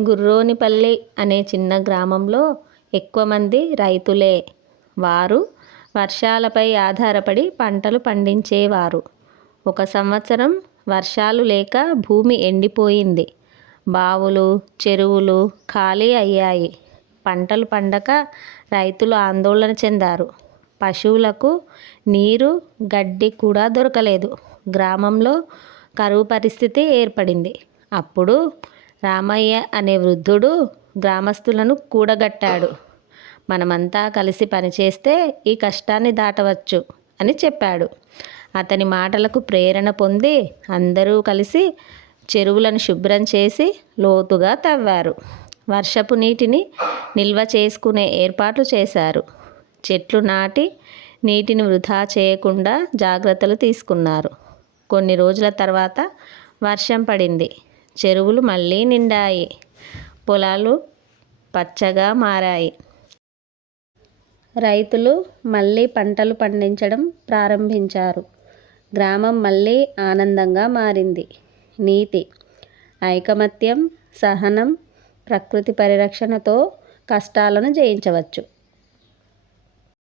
గుర్రోనిపల్లి అనే చిన్న గ్రామంలో ఎక్కువ మంది రైతులే. వారు వర్షాలపై ఆధారపడి పంటలు పండించేవారు. ఒక సంవత్సరం వర్షాలు లేక భూమి ఎండిపోయింది. బావులు, చెరువులు ఖాళీ అయ్యాయి. పంటలు పండక రైతులు ఆందోళన చెందారు. పశువులకు నీరు, గడ్డి కూడా దొరకలేదు. గ్రామంలో కరువు పరిస్థితి ఏర్పడింది. అప్పుడు రామయ్య అనే వృద్ధుడు గ్రామస్తులను కూడగట్టాడు. మనమంతా కలిసి పనిచేస్తే ఈ కష్టాన్ని దాటవచ్చు అని చెప్పాడు. అతని మాటలకు ప్రేరణ పొంది అందరూ కలిసి చెరువులను శుభ్రం చేసి లోతుగా తవ్వారు. వర్షపు నీటిని నిల్వ చేసుకునే ఏర్పాట్లు చేశారు. చెట్లు నాటి నీటిని వృధా చేయకుండా జాగ్రత్తలు తీసుకున్నారు. కొన్ని రోజుల తర్వాత వర్షం పడింది. చెరువులు మళ్ళీ నిండాయి. పొలాలు పచ్చగా మారాయి. రైతులు మళ్ళీ పంటలు పండించడం ప్రారంభించారు. గ్రామం మళ్ళీ ఆనందంగా మారింది. నీతి, ఐకమత్యం, సహనం, ప్రకృతి పరిరక్షణతో కష్టాలను జయించవచ్చు.